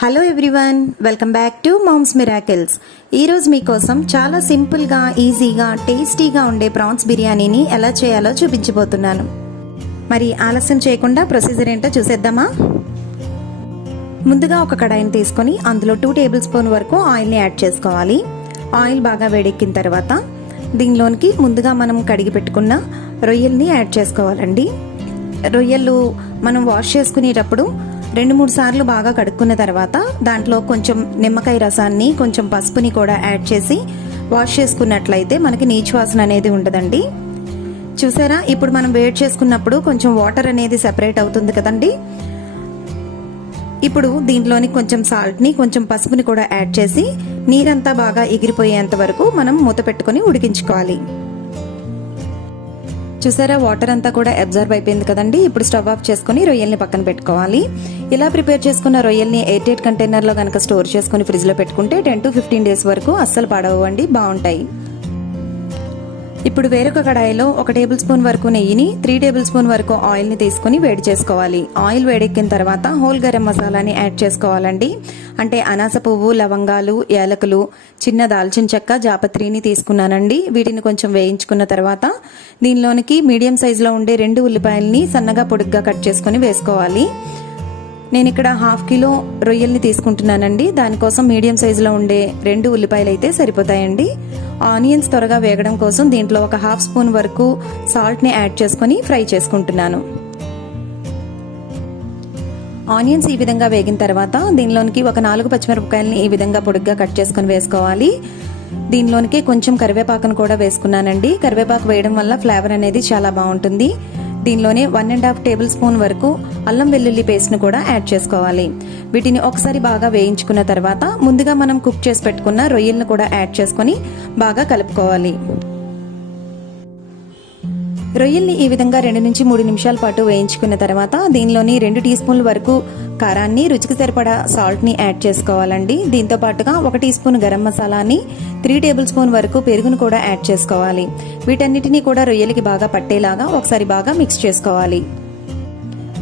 Hello everyone, welcome back to Mom's Miracles. ఈరోజు మీకోసం చాలా సింపుల్గా, ఈజీగా, టేస్టీగా ఉండే ప్రాన్స్ బిర్యానీని ఎలా చేయాలో చూపించబోతున్నాను. మరి ఆలస్యం చేయకుండా ప్రొసీజర్ ఏంటో చూసేద్దామా? ముందుగా ఒక కడాయిని తీసుకొని అందులో 2 టేబుల్ స్పూన్ వరకు ఆయిల్ని యాడ్ చేసుకోవాలి. ఆయిల్ బాగా వేడెక్కిన తర్వాత దీనిలోనికి ముందుగా మనం కడిగి పెట్టుకున్న రొయ్యల్ని యాడ్ చేసుకోవాలండి. రొయ్యలు మనం వాష్ చేసుకునేటప్పుడు 2-3 సార్లు బాగా కడుక్కున్న తర్వాత దాంట్లో కొంచెం నిమ్మకాయ రసాన్ని, కొంచెం పసుపుని కూడా యాడ్ చేసి వాష్ చేసుకున్నట్లయితే మనకి నీచు వాసన అనేది ఉండదండి. చూసారా, ఇప్పుడు మనం వేడి చేసుకున్నప్పుడు కొంచెం వాటర్ అనేది సెపరేట్ అవుతుంది కదండి. ఇప్పుడు దీంట్లోని కొంచెం సాల్ట్ని, కొంచెం పసుపుని కూడా యాడ్ చేసి నీరంతా బాగా ఎగిరిపోయేంత వరకు మనం మూత పెట్టుకొని ఉడికించుకోవాలి. చూసారా, వాటర్ అంతా కూడా అబ్జర్వ్ అయిపోయింది కదండి. ఇప్పుడు స్టవ్ ఆఫ్ చేసుకుని రొయ్యల్ని పక్కన పెట్టుకోవాలి. ఇలా ప్రిపేర్ చేసుకున్న రొయ్యల్ని ఎయిర్ టైట్ కంటైనర్లో కనుక స్టోర్ చేసుకుని ఫ్రిడ్జ్లో పెట్టుకుంటే 10 to 15 డేస్ వరకు అస్సలు పాడవండి, బాగుంటాయి. ఇప్పుడు వేరొక కడాయిలో 1 టేబుల్ స్పూన్ వరకు నెయ్యిని, 3 టేబుల్ స్పూన్ వరకు ఆయిల్ని తీసుకుని వేడి చేసుకోవాలి. ఆయిల్ వేడెక్కిన తర్వాత హోల్ గరం మసాలాని యాడ్ చేసుకోవాలండి. అంటే అనాస పువ్వు, లవంగాలు, యాలకులు, చిన్న దాల్చిన చెక్క, జాపత్రిని తీసుకున్నానండి. వీటిని కొంచెం వేయించుకున్న తర్వాత దీనిలోనికి మీడియం సైజులో ఉండే 2 ఉల్లిపాయలని సన్నగా పొడుగ్గా కట్ చేసుకుని వేసుకోవాలి. నేను ఇక్కడ 1/2 కిలో రొయ్యల్ని తీసుకుంటున్నానండి. దానికోసం మీడియం సైజులో ఉండే 2 ఉల్లిపాయలు అయితే సరిపోతాయండి. ఆనియన్స్ త్వరగా వేగడం కోసం దీంట్లో ఒక 1/2 స్పూన్ వరకు సాల్ట్ని యాడ్ చేసుకుని ఫ్రై చేసుకుంటున్నాను. ఆనియన్స్ ఈ విధంగా వేగిన తర్వాత దీనిలోనికి ఒక 4 పచ్చిమిరపకాయలని ఈ విధంగా పొడుగ్గా కట్ చేసుకుని వేసుకోవాలి. దీనిలోనికి కొంచెం కరివేపాకును కూడా వేసుకున్నానండి. కరివేపాకు వేయడం వల్ల ఫ్లేవర్ అనేది చాలా బాగుంటుంది. దీనిలోనే 1.5 టేబుల్ స్పూన్ వరకు అల్లం వెల్లుల్లి పేస్ట్ను కూడా యాడ్ చేసుకోవాలి. వీటిని ఒకసారి బాగా వేయించుకున్న తర్వాత ముందుగా మనం కుక్ చేసి పెట్టుకున్న రొయ్యలను కూడా యాడ్ చేసుకొని బాగా కలుపుకోవాలి. రొయ్యల్ని ఈ విధంగా 2 నుంచి 3 నిమిషాల పాటు వేయించుకున్న తర్వాత దీనిలోని 2 టీ స్పూన్ల వరకు కారాన్ని, రుచికి సరిపడా సాల్ట్ని యాడ్ చేసుకోవాలండి. దీంతో పాటుగా 1 టీ స్పూన్ గరం మసాలాని, 3 టేబుల్ స్పూన్ వరకు పెరుగును కూడా యాడ్ చేసుకోవాలి. వీటన్నిటినీ కూడా రొయ్యలకి బాగా పట్టేలాగా ఒకసారి బాగా మిక్స్ చేసుకోవాలి.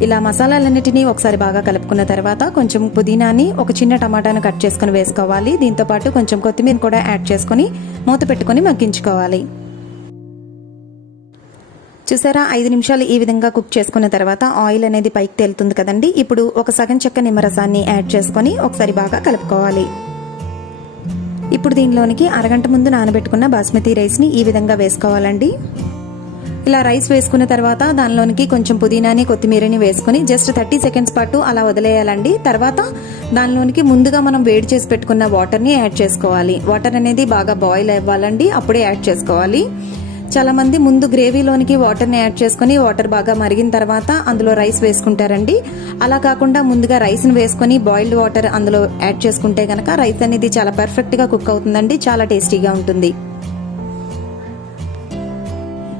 ఇలా మసాలాలన్నిటినీ ఒకసారి బాగా కలుపుకున్న తర్వాత కొంచెం పుదీనాని, ఒక చిన్న టమాటాను కట్ చేసుకుని వేసుకోవాలి. దీంతో పాటు కొంచెం కొత్తిమీర కూడా యాడ్ చేసుకుని మూత పెట్టుకుని మగ్గించుకోవాలి. చూసారా, 5 నిమిషాలు ఈ విధంగా కుక్ చేసుకున్న తర్వాత ఆయిల్ అనేది పైకి తేలుతుంది కదండి. ఇప్పుడు ఒక సగం చెక్క నిమ్మరసాన్ని యాడ్ చేసుకుని ఒకసారి బాగా కలుపుకోవాలి. ఇప్పుడు దీనిలోనికి అరగంట ముందు నానబెట్టుకున్న బాస్మతి రైస్ని ఈ విధంగా వేసుకోవాలండి. ఇలా రైస్ వేసుకున్న తర్వాత దానిలోనికి కొంచెం పుదీనాని, కొత్తిమీరని వేసుకుని జస్ట్ 30 సెకండ్స్ పాటు అలా వదిలేయాలండి. తర్వాత దానిలోనికి ముందుగా మనం వేడి చేసి పెట్టుకున్న వాటర్ని యాడ్ చేసుకోవాలి. వాటర్ అనేది బాగా బాయిల్ అవ్వాలండి, అప్పుడే యాడ్ చేసుకోవాలి. చాలా మంది ముందు గ్రేవీలోనికి వాటర్ని యాడ్ చేసుకుని వాటర్ బాగా మరిగిన తర్వాత అందులో రైస్ వేసుకుంటారండి. అలా కాకుండా ముందుగా రైస్ని వేసుకుని బాయిల్డ్ వాటర్ అందులో యాడ్ చేసుకుంటే కనుక రైస్ అనేది చాలా పర్ఫెక్ట్గా కుక్ అవుతుందండి, చాలా టేస్టీగా ఉంటుంది.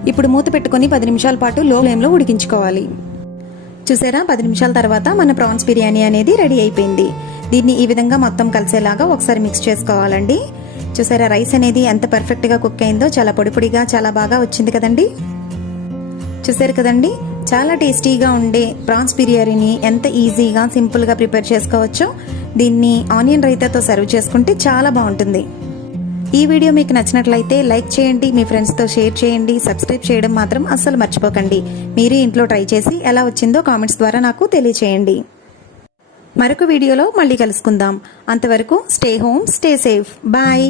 ఇప్పుడు మూత పెట్టుకుని 10 నిమిషాల పాటు లో ఫ్లేమ్లో ఉడికించుకోవాలి. చూసారా, 10 నిమిషాల తర్వాత మన ప్రాన్స్ బిర్యానీ అనేది రెడీ అయిపోయింది. దీన్ని ఈ విధంగా మొత్తం కలిసేలాగా ఒకసారి మిక్స్ చేసుకోవాలండి. చూసారా, రైస్ అనేది ఎంత పర్ఫెక్ట్గా కుక్ అయిందో, చాలా పొడి పొడిగా చాలా బాగా వచ్చింది కదండి. చూసారు కదండి, చాలా టేస్టీగా ఉండే ప్రాన్స్ బిర్యానీని ఎంత ఈజీగా, సింపుల్గా ప్రిపేర్ చేసుకోవచ్చో. దీన్ని ఆనియన్ రైతాతో సర్వ్ చేసుకుంటే చాలా బాగుంటుంది. ఈ వీడియో మీకు నచ్చినట్లయితే లైక్ చేయండి, మీ ఫ్రెండ్స్తో షేర్ చేయండి, సబ్స్క్రైబ్ చేయడం మాత్రం అస్సలు మర్చిపోకండి. మీరు ఇంట్లో ట్రై చేసి ఎలా వచ్చిందో కామెంట్స్ ద్వారా నాకు తెలియచేయండి. మరొక వీడియోలో మళ్ళీ కలుసుకుందాం. అంతవరకు stay home, stay safe, bye.